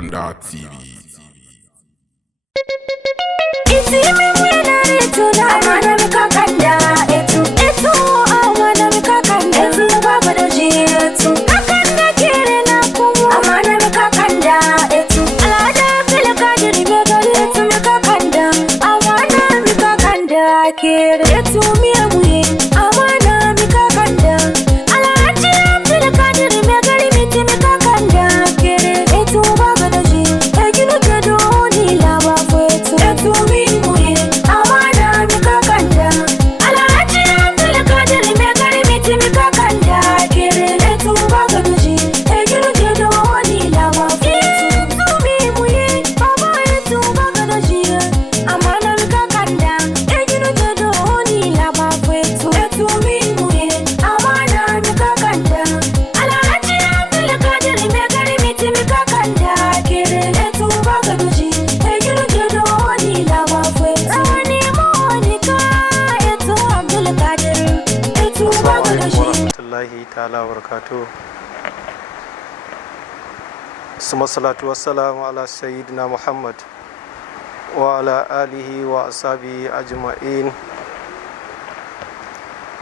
Kakanda TV. Amana mi Kakanda, etu Amana mi Kakanda, etu baba da ji etu Kakanda kere na kumu. Amana mi Kakanda, etu alada fili kadiri me gari etu mi Kakanda. Amana mi Kakanda kere etu Muye. Amana mi Kakanda, alada fili kadiri me gari mi Kakanda kere etu baba da ji eginu kedo ni lava fo etu mi Muye. Amana mi Kakanda, alada fili kadiri me gari mi Kakanda kere etu baba da ji eginu kedo ni lava fo etu mi Muye. Baba etu baba da ji Amana mi Kakanda, eginu kedo ni lava fo etu mi Muye. Amana mi Kakanda, alada fili kadiri me gari mi Kakanda kere etu baba da ji eginu kedo ni lava fo etu ni Monica etu Abdul Kadir etu baba da ji. Warahmatullahi ta'ala wabarakatuh. Summa salatu wassalamu ala sayyidina Muhammad wa ala alihi wa ashabihi ajma'in.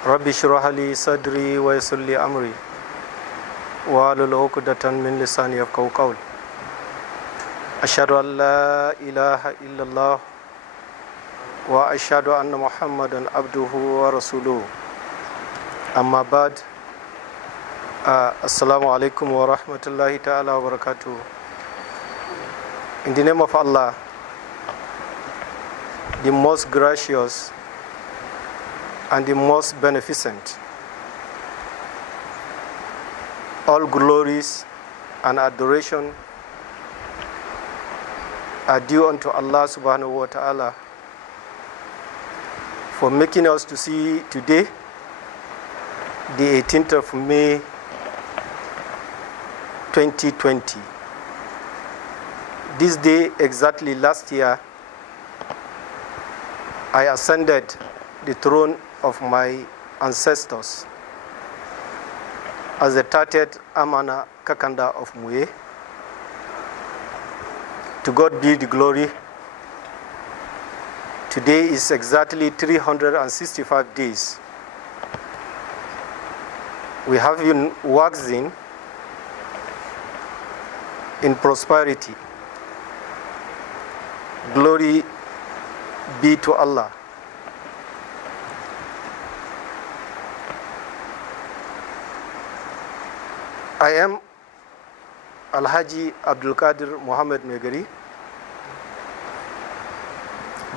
Rabbi shrah li sadri wa yassir li amri wa hlul 'uqdatan min lisani yafqahu qawli. Ashhadu an la ilaha illallah wa ashhadu anna Muhammadan abduhu wa rasuluhu. Amma ba'd. Assalamu alaikum wa rahmatullahi ta'ala wa barakatuh. In the name of Allah, the most gracious and the most beneficent, all glories and adoration are due unto Allah subhanahu wa ta'ala for making us to see today, the 18th of May 2020. This day, exactly last year, I ascended the throne of my ancestors as the 30th Amana Kakanda of Muye. To God be the glory. Today is exactly 365 days. We have been waxing in prosperity. Glory be to Allah. I am Alhaji Abdul Qadir Muhammad Megari,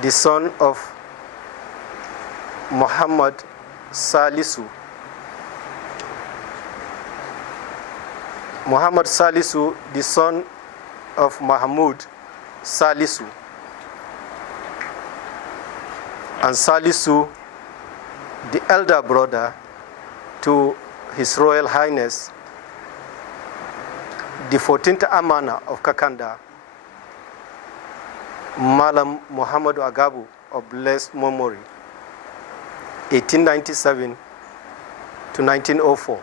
the son of Muhammad Salisu. Muhammad Salisu, the son of Mahmud Salisu, and Salisu, the elder brother to His Royal Highness, the 14th Amana of Kakanda, Malam Muhammad Agabu of blessed memory, 1897 to 1904.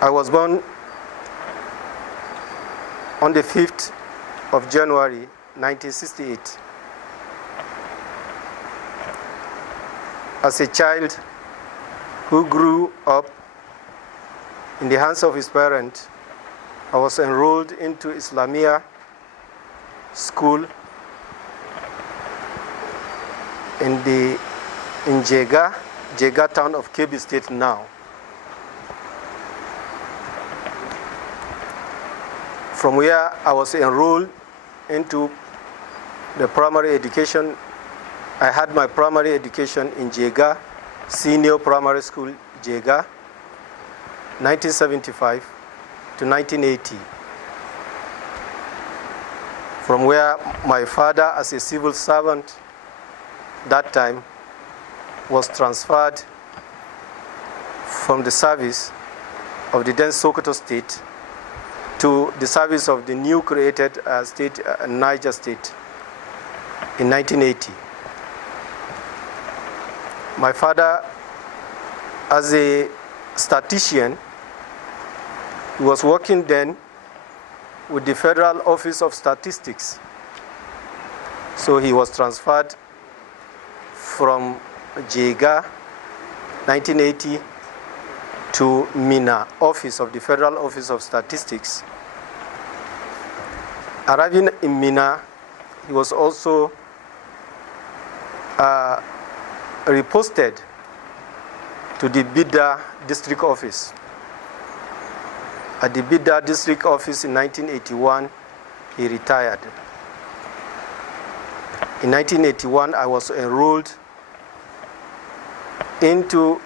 I was born on the 5th of January 1968. As a child who grew up in the hands of his parents, I was enrolled into Islamia school in Jega town of Kebbi State now. From where I was enrolled into the primary education, I had my primary education in Jega Senior Primary School, Jega, 1975 to 1980. From where my father, as a civil servant that time, was transferred from the service of the then Sokoto State to the service of the new created state, Niger State, in 1980. My father, as a statistician, he was working then with the Federal Office of Statistics. So he was transferred from Jega, 1980, to Mina, office of the Federal Office of Statistics. Arriving in Mina, he was also reposted to the Bida district office. At the Bida district office in 1981, he retired. In 1981, I was enrolled into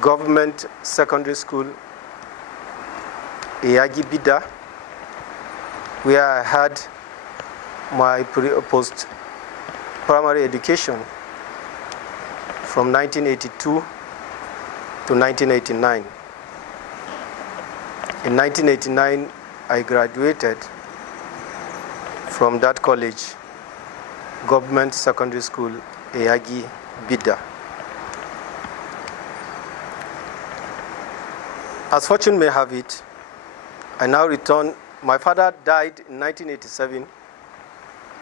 government secondary school, Iyagi Bida, where I had my post-primary education from 1982 to 1989. In 1989, I graduated from that college, Government Secondary School, Iyagi Bida. As fortune may have it, I now return. My father died in 1987,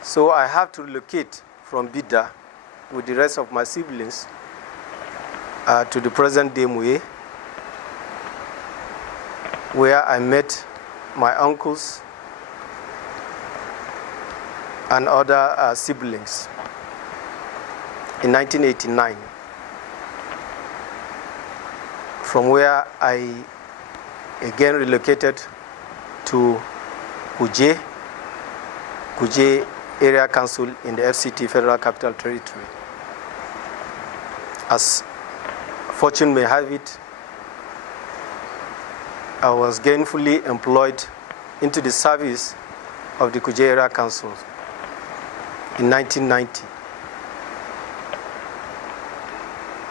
so I have to relocate from Bida with the rest of my siblings to the present-day Muye, where I met my uncles and other siblings in 1989, from where I again relocated to Kuje Area Council in the FCT, Federal Capital Territory. As fortune may have it, I was gainfully employed into the service of the Kuje Area Council in 1990.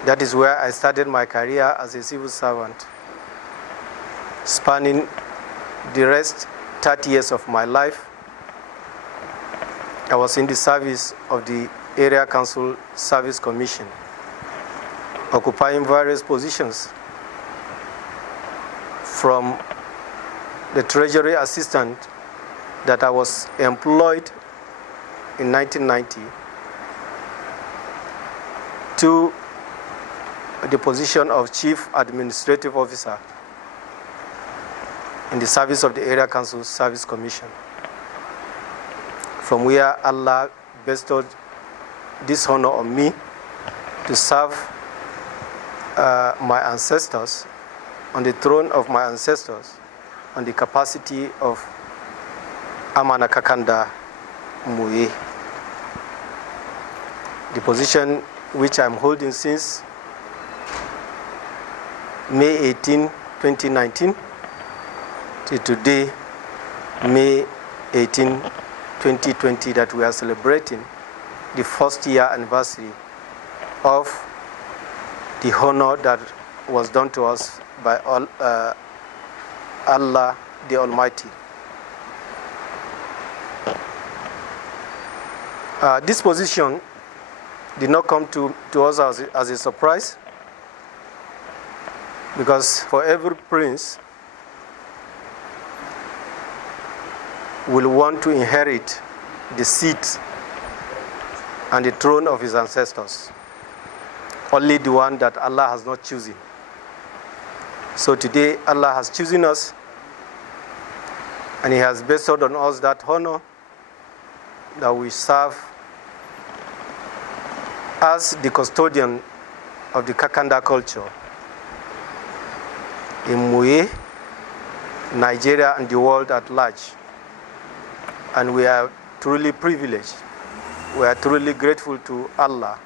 That is where I started my career as a civil servant, spanning the rest 30 years of my life. I was in the service of the Area Council Service Commission, occupying various positions, from the Treasury Assistant that I was employed in 1990 to the position of Chief Administrative Officer in the service of the Area Council Service Commission, from where Allah bestowed this honor on me to serve my ancestors on the throne of my ancestors on the capacity of Amana Kakanda Muye. The position which I'm holding since May 18, 2019 to today, May 18, 2020, that we are celebrating the first year anniversary of the honor that was done to us by Allah the Almighty. This position did not come to us as a surprise, because for every prince will want to inherit the seat and the throne of his ancestors, only the one that Allah has not chosen. So today Allah has chosen us, and He has bestowed on us that honor that we serve as the custodian of the Kakanda culture in Muye, Nigeria, and the world at large. And we are truly privileged. We are truly grateful to Allah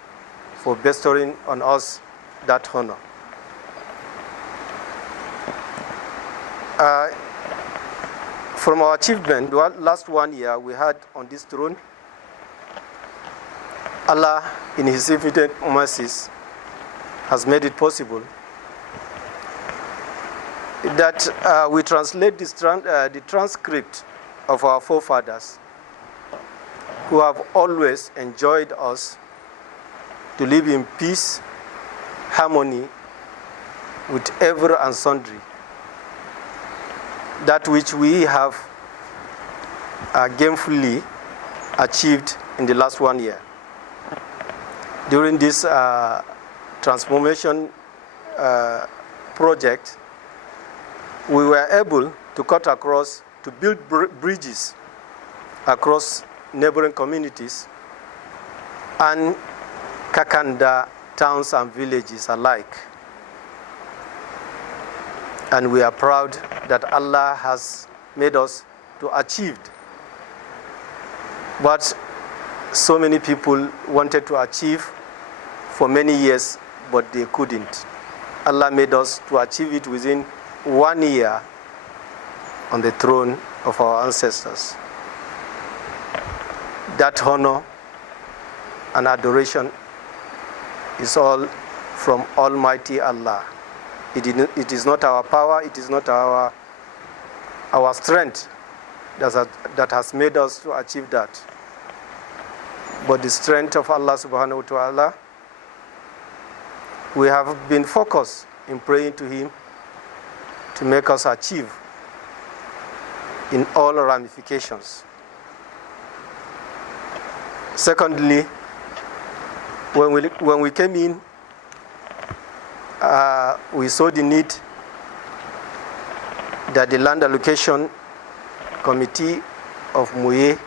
for bestowing on us that honor. From our achievement, the last 1 year we had on this throne, Allah, in His infinite mercies, has made it possible that we translate the transcript of our forefathers, who have always enjoyed us to live in peace, harmony with every and sundry. That which we have gainfully achieved in the last 1 year. During this transformation project, we were able to cut across, to build bridges across neighboring communities and Kakanda towns and villages alike. And we are proud that Allah has made us to achieve what so many people wanted to achieve for many years, but they couldn't. Allah made us to achieve it within 1 year on the throne of our ancestors. That honor and adoration is all from Almighty Allah. It is not our power, it is not our strength that has made us to achieve that, but the strength of Allah subhanahu wa ta'ala. We have been focused in praying to Him to make us achieve in all ramifications. Secondly, when we came in, we saw the need that the land allocation committee of Muye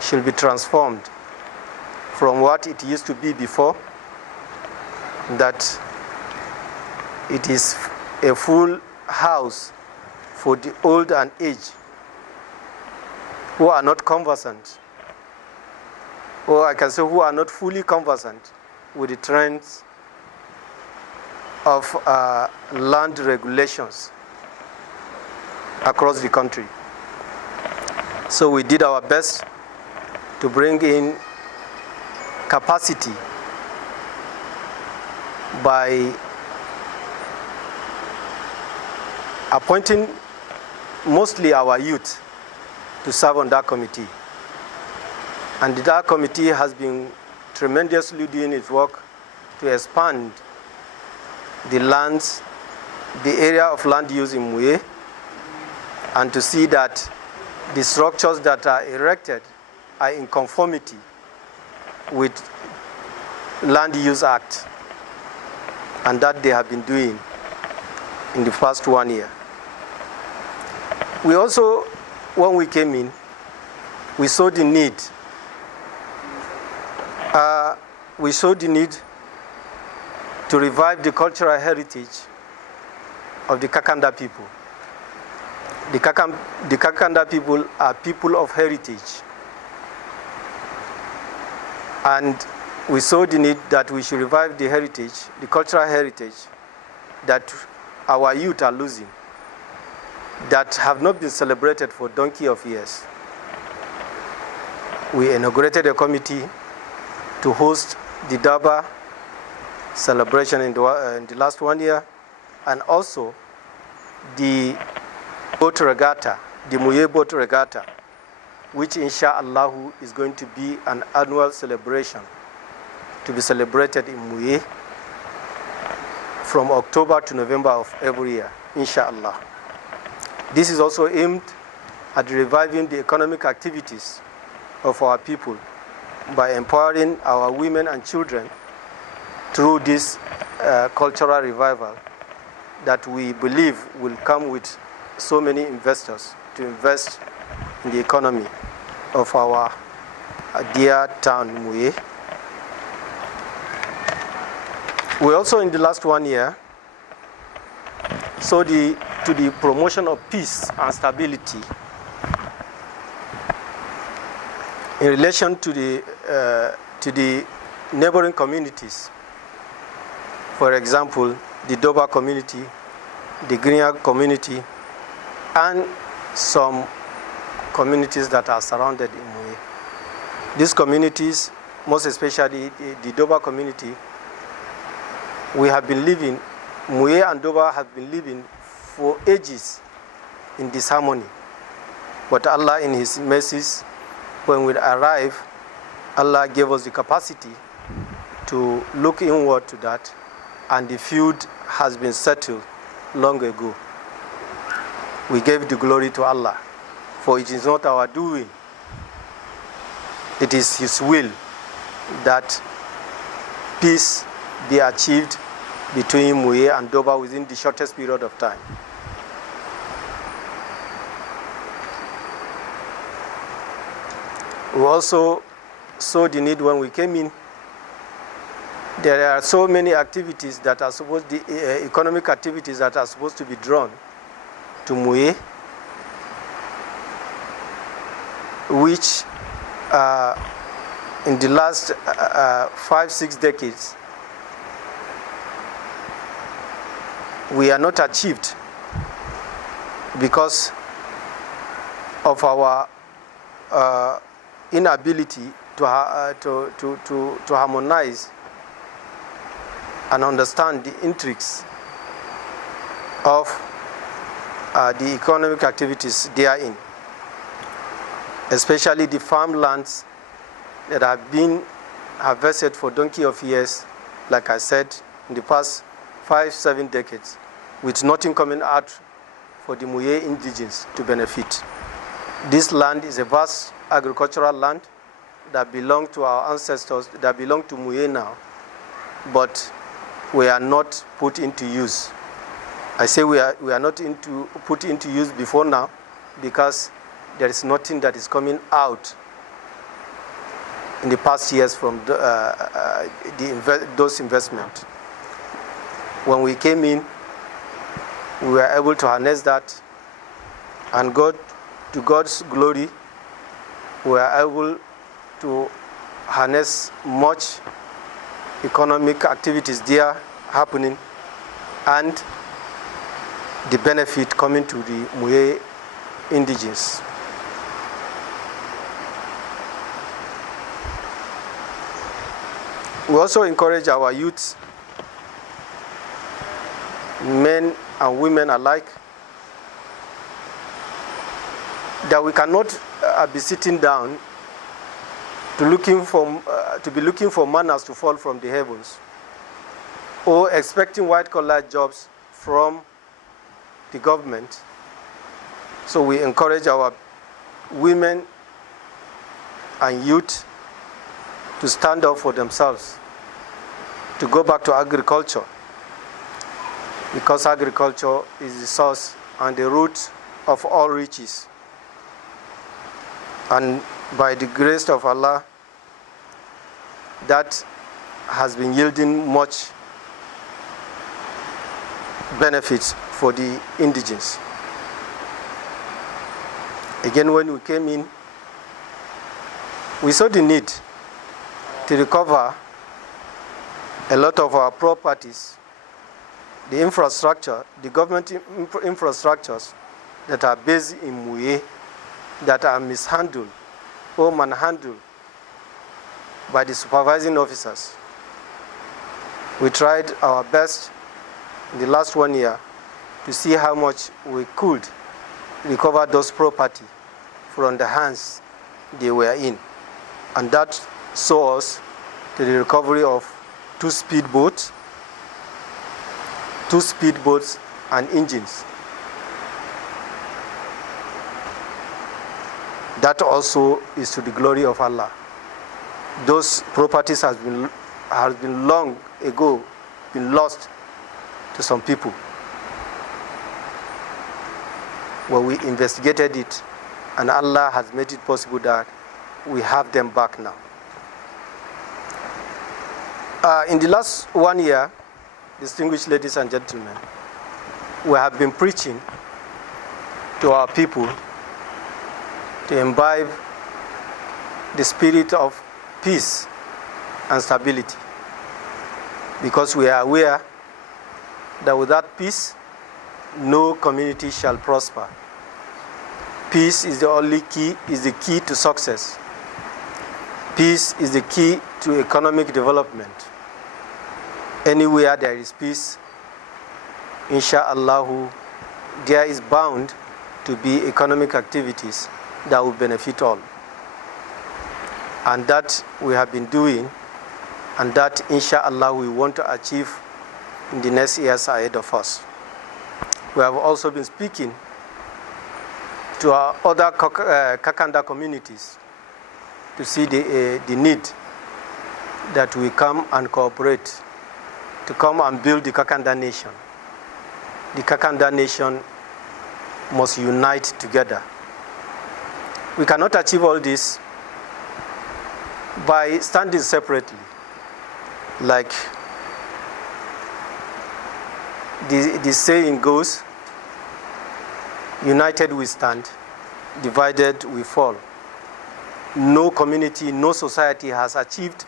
should be transformed from what it used to be before, that it is a full house for the old and aged who are not conversant, or I can say who are not fully conversant with the trends of land regulations across the country. So we did our best to bring in capacity by appointing mostly our youth to serve on that committee. And that committee has been tremendously doing its work to expand the lands, the area of land use in Muye, and to see that the structures that are erected are in conformity with Land Use Act, and that they have been doing in the past 1 year. We also, when we came in, we saw the need. To revive the cultural heritage of the Kakanda people. The Kakanda people are people of heritage. And we saw the need that we should revive the heritage, the cultural heritage that our youth are losing, that have not been celebrated for donkey of years. We inaugurated a committee to host the Daba celebration in the last 1 year, and also the boat regatta, the Muye boat regatta, which inshallah is going to be an annual celebration to be celebrated in Muye from October to November of every year, inshallah. This is also aimed at reviving the economic activities of our people by empowering our women and children through this cultural revival that we believe will come with so many investors to invest in the economy of our dear town, Muye. We also, in the last 1 year, saw to the promotion of peace and stability in relation to the neighboring communities. For example, the Doba community, the Grinya community, and some communities that are surrounded in Muye. These communities, most especially the Doba community, we have been living, Muye and Doba have been living for ages in disharmony. But Allah, in His mercies, when we arrived, Allah gave us the capacity to look inward to that, and the feud has been settled long ago. We gave the glory to Allah for it is not our doing. It is His will that peace be achieved between Muye and Doba within the shortest period of time. We also saw the need when we came in. There are so many activities that are supposed, economic activities that are supposed to be drawn to Muye, which in the last 5-6 decades we are not achieved because of our inability to harmonize and understand the intrigues of the economic activities therein, especially the farmlands that have been harvested for donkey of years, like I said, in the past 5-7 decades, with nothing coming out for the Muye indigenes to benefit. This land is a vast agricultural land that belonged to our ancestors, that belong to Muye now, but we are not put into use. I say we are not put into use before now because there is nothing that is coming out in the past years from those investments. When we came in, we were able to harness that, and to God's glory, we were able to harness much economic activities there happening, and the benefit coming to the Muye indigenes. We also encourage our youth, men and women alike, that we cannot be sitting down to be looking for manners to fall from the heavens, or expecting white-collar jobs from the government. So we encourage our women and youth to stand up for themselves, to go back to agriculture, because agriculture is the source and the root of all riches. And by the grace of Allah, that has been yielding much benefits for the indigenes. Again, when we came in, we saw the need to recover a lot of our properties, the infrastructure, the government infrastructures that are based in Muye, that are mishandled or manhandled by the supervising officers. We tried our best in the last 1 year to see how much we could recover those property from the hands they were in. And that saw us to the recovery of 2 speedboats and engines. That also is to the glory of Allah. Those properties has been long ago been lost to some people. Well, we investigated it, and Allah has made it possible that we have them back now. In the last 1 year, distinguished ladies and gentlemen, we have been preaching to our people to imbibe the spirit of peace and stability, because we are aware that without peace, no community shall prosper. Peace is the only key, is the key to success. Peace is the key to economic development. Anywhere there is peace, insha'Allah, there is bound to be economic activities that will benefit all. And that we have been doing, and that insha'Allah we want to achieve in the next years ahead of us. We have also been speaking to our other Kakanda communities to see the need that we come and cooperate to come and build the Kakanda nation. The Kakanda nation must unite together. We cannot achieve all this by standing separately. Like the saying goes, united we stand, divided we fall. No community, no society has achieved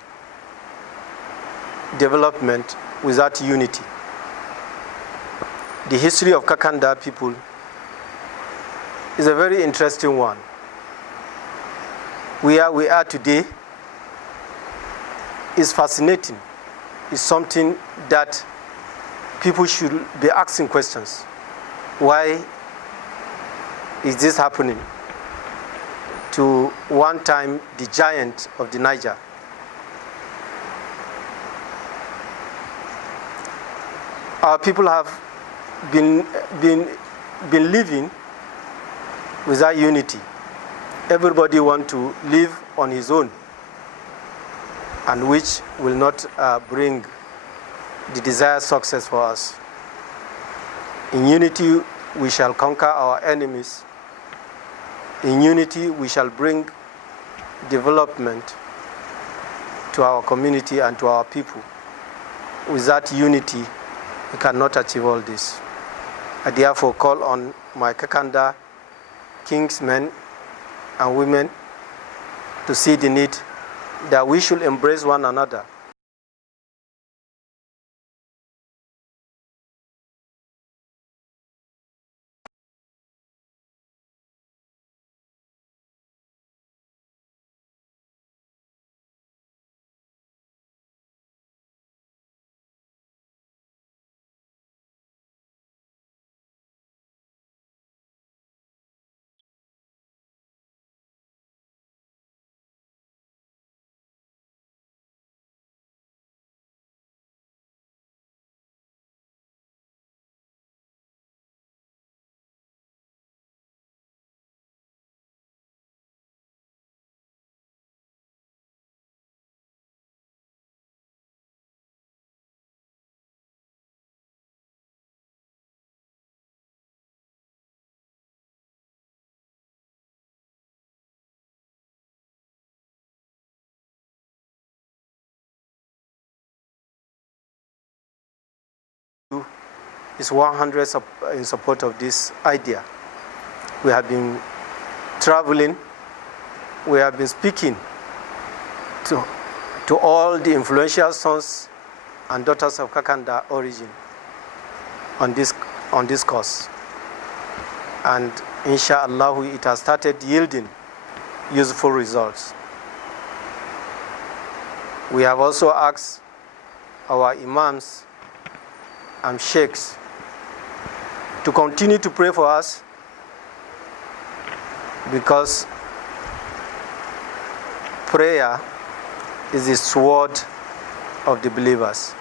development without unity. The history of Kakanda people is a very interesting one. Where we are today is fascinating. It's something that people should be asking questions. Why is this happening to one time the giant of the Niger? Our people have been living without unity. Everybody wants to live on his own, and which will not bring the desired success for us. In unity, we shall conquer our enemies. In unity, we shall bring development to our community and to our people. Without unity, we cannot achieve all this. I therefore call on my Kakanda kings, men and women to see the need that we should embrace one another. Is 100 in support of this idea. We have been traveling, we have been speaking to all the influential sons and daughters of Kakanda origin on this course. And inshallah, it has started yielding useful results. We have also asked our imams and sheikhs to continue to pray for us, because prayer is the sword of the believers.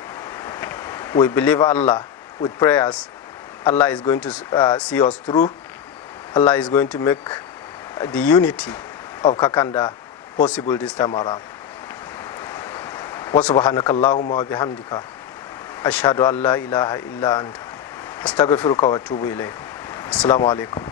We believe Allah. With prayers, Allah is going to see us through. Allah is going to make the unity of Kakanda possible this time around. Wa subhanakallahumma wa bihamdika ashhadu an la ilaha illa anta astaghfiruka wa atubu ilayk. Assalamu alaikum.